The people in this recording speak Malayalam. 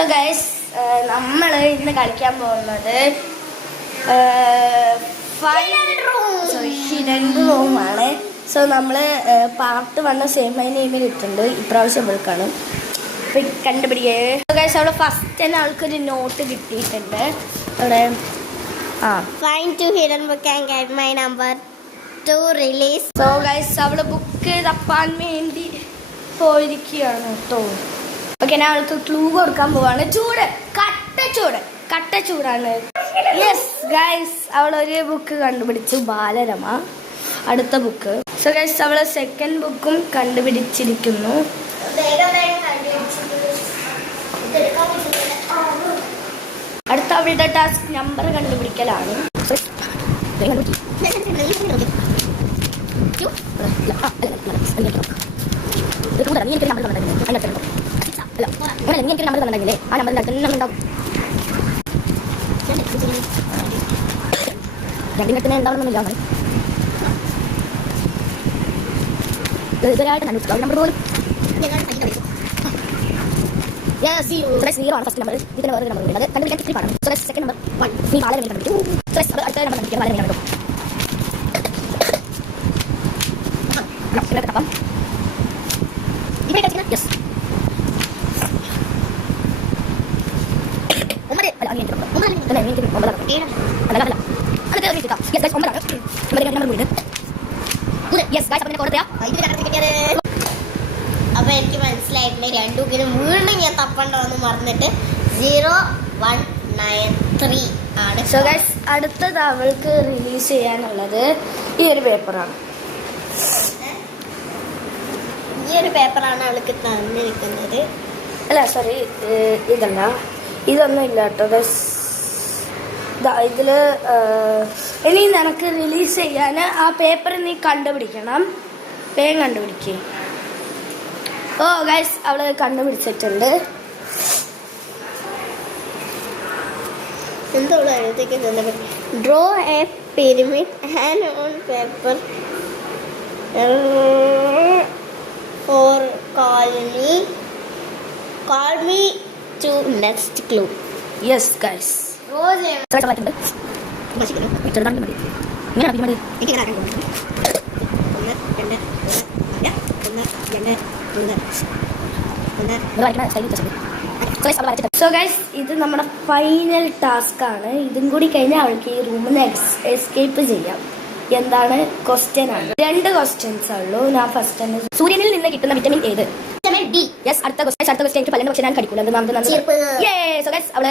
സോ ഗൈസ് നമ്മൾ ഇന്ന് കളിക്കാൻ പോകുന്നത് ഹിഡൻ റൂമാണ്. സോ നമ്മൾ പാർട്ട് 1 സെയിം മൈ നെയിമിൽ ഇട്ടുണ്ട്. ഇപ്രാവശ്യം ഇവൾക്കാണ് കണ്ടുപിടിക്കേ. സോ ഗൈസ് അവൾ ഫസ്റ്റ് തന്നെ അവൾക്കൊരു നോട്ട് കിട്ടിയിട്ടുണ്ട്. അവിടെ Find two hidden book and get my number to release. So guys അവള് ബുക്ക് തപ്പാൻ വേണ്ടി പോയിരിക്കുകയാണ് കേട്ടോ. ഓക്കെ, ഞാൻ അവൾക്ക് ക്ലൂ കൊടുക്കാൻ പോവാണ്. ചൂട്, കട്ട ചൂടാണ്. യെസ് ഗൈസ്, അവളൊരു ബുക്ക് കണ്ടുപിടിച്ചു, ബാലരമ. അടുത്ത ബുക്ക്. സോ ഗൈസ് അവള് സെക്കൻഡ് ബുക്കും കണ്ടുപിടിച്ചിരിക്കുന്നു. അടുത്ത അവളുടെ ടാസ്ക് നമ്പർ കണ്ടുപിടിക്കലാണ്. സീറോ ആണ് ഫസ്റ്റ് നമ്പർ. ഇതിന് വേറെ നമ്പർ അത് കണ്ടുപിടിക്കാൻ ഇത്തിരി പാടാണ്. സോ സെക്കൻഡ് നമ്പർ 1 നീ ബാലരമ കണ്ടുപിടിച്ചു. അടുത്ത നമ്പർ കണ്ടുപിടിക്കാൻ ബാലരമ കണ്ടു. യെസ് അപ്പൊ എനിക്ക് മനസ്സിലായിട്ടില്ല. രണ്ടു വീണ്ടും ഞാൻ തപ്പണ്ടോന്ന് മറന്നിട്ട് 0193 ആണ്. സോ ഗൈസ് അടുത്തത് അവൾക്ക് റിലീസ് ചെയ്യാനുള്ളത് ഈ ഒരു പേപ്പറാണ്. ഈ ഒരു പേപ്പറാണ് അവൾക്ക് തന്നിരിക്കുന്നത്. അല്ല സോറി, ഇതല്ല, ഇതൊന്നും ഇല്ല കേട്ടോ. ഇതിൽ ഇനി നിനക്ക് റിലീസ് ചെയ്യാൻ ആ പേപ്പർ നീ കണ്ടുപിടിക്കണം. വേഗം കണ്ടുപിടിക്കേ. ഓ ഗൈസ് അവള് കണ്ടുപിടിച്ചിട്ടുണ്ട്. എന്തോളൂ എഴുതിക്കുന്നത്? Draw a pyramid and on paper or call me to next clue. Yes guys. Rose ചെറുതായിട്ടുണ്ട്. ചെറുതായിട്ട് മതി. ഇങ്ങനെ മതി. സോ ഗൈസ് ഇത് നമ്മുടെ ഫൈനൽ ടാസ്ക് ആണ്. ഇതും കൂടി കഴിഞ്ഞാൽ അവൾക്ക് ഈ റൂമിൽ നിന്ന് എസ്കേപ്പ് ചെയ്യാം. എന്താണ് ക്വസ്റ്റ്യൻ ആണ്. 2 ക്വസ്റ്റ്യൻസ് ഉള്ളൂ. ഞാൻ ഫസ്റ്റ് തന്നെ സൂര്യനിൽ നിന്ന് കിട്ടുന്ന വിറ്റമിൻ ഏത്? Vitamin D. യെസ്. അടുത്ത ക്വസ്റ്റ്യൻ എനിക്ക് പല ക്വസ്റ്റ്യൻ ഞാൻ കടിക്കൂല.